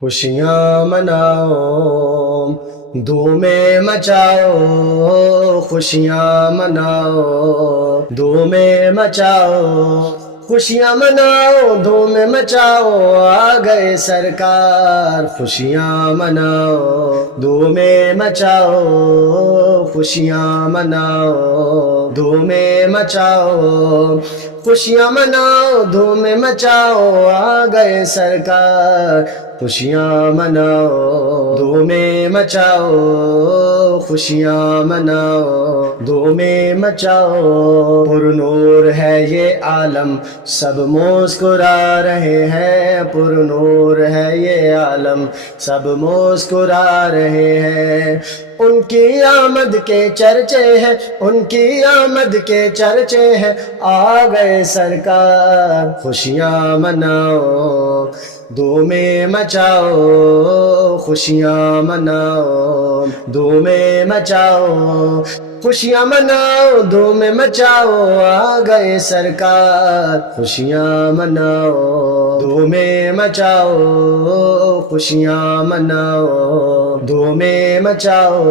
خوشیاں مناؤ، دھومیں مچاؤ، خوشیاں مناؤ، دھومیں مچاؤ، خوشیاں مناؤ، دھومیں مچاؤ، آ گئے سرکار، خوشیاں مناؤ، دھومیں مچاؤ، خوشیاں مناؤ، دھومیں مچاؤ، خوشیاں مناؤ، دھومیں مچاؤ، آ گئے سرکار، خوشیاں مناؤ، دھومیں مچاؤ، خوشیاں مناؤ، دھومیں مچاؤ، پر نور ہے یہ عالم، سب مسکرا رہے ہیں، پر نور ہے یہ عالم، سب مسکرا رہے ہیں، ان کی آمد کے چرچے ہیں، ان کی آمد کے چرچے ہیں، آ گئے سرکار، خوشیاں مناؤ، دھومیں مچاؤ، خوشیاں مناؤ، دھومیں مچاؤ، خوشیاں مناؤ، دھومیں مچاؤ، آ گئے سرکار، خوشیاں مناؤ، دھومیں مچاؤ، خوشیاں مناؤ، دھومیں مچاؤ،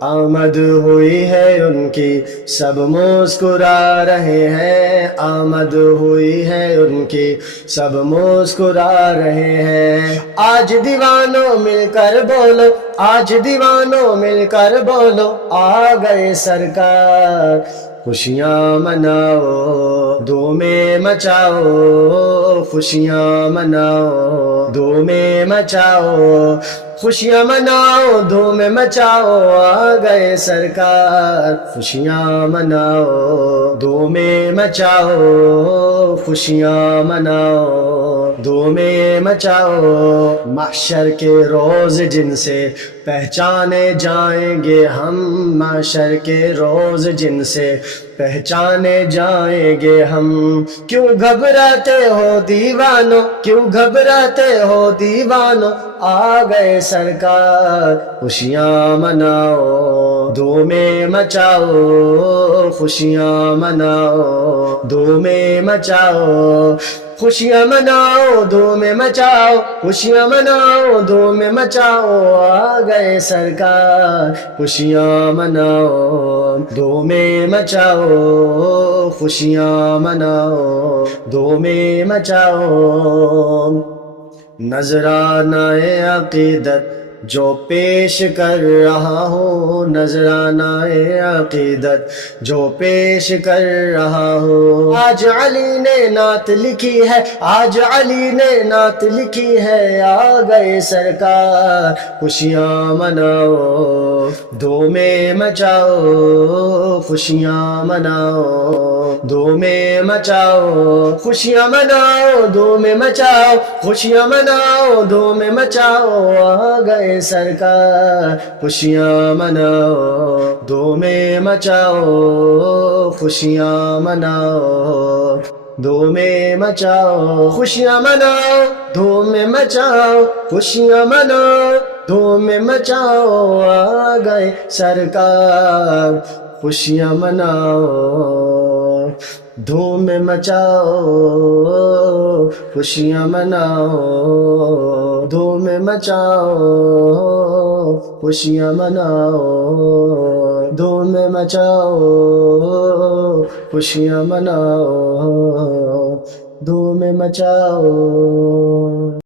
آمد ہوئی ہے ان کی، سب مسکرا رہے ہیں، آمد ہوئی ہے ان کی، سب مسکرا رہے ہیں، آج دیوانوں مل کر بولو، آج دیوانوں مل کر بولو، آ گئے سرکار، خوشیاں مناؤ، دھومیں مچاؤ، خوشیاں مناؤ، دھومیں مچاؤ، خوشیاں مناؤ، دھومیں مچاؤ، آ گئے سرکار، خوشیاں مناؤ، دھومیں مچاؤ، خوشیاں مناؤ، دھومیں مچاؤ، محشر کے روز جن سے پہچانے جائیں گے ہم، محشر کے روز جن سے پہچانے جائیں گے ہم، کیوں گھبراتے ہو دیوانو، کیوں گھبراتے ہو دیوانو، آ گئے سرکار، خوشیاں مناؤ، دھومیں مچاؤ، خوشیاں مناؤ، دھومیں مچاؤ، خوشیاں مناؤ، دھومیں مچاؤ، خوشیاں مناؤ، دھومیں مچاؤ، آ گئے سرکار، خوشیاں مناؤ، دھومیں مچاؤ، خوشیاں مناؤ، دھومیں مچاؤ، نذرانہ عقیدت جو پیش کر رہا ہوں، نذرانہ عقیدت جو پیش کر رہا ہوں، آج علی نے نعت لکھی ہے، آج علی نے نعت لکھی ہے، آ گئے سرکار، خوشیاں مناؤ، دھومیں مچاؤ، خوشیاں مناؤ، دھومیں مچاؤ، خوشیاں مناؤ، دھومیں مچاؤ، خوشیاں مناؤ، دھومیں مچاؤ، آ گئے سرکار، خوشیاں مناؤ، دھومیں مچاؤ، خوشیاں مناؤ، دھومیں مچاؤ، خوشیاں مناؤ، دھومیں مچاؤ، خوشیاں مناؤ، دھومیں مچاؤ، آ گئے سرکار، خوشیاں مناؤ، دھومیں مچاؤ، خوشیاں مناؤ، دھومیں مچاؤ، خوشیاں مناؤ، دھومیں مچاؤ، خوشیاں مناؤ، دھومیں مچاؤ۔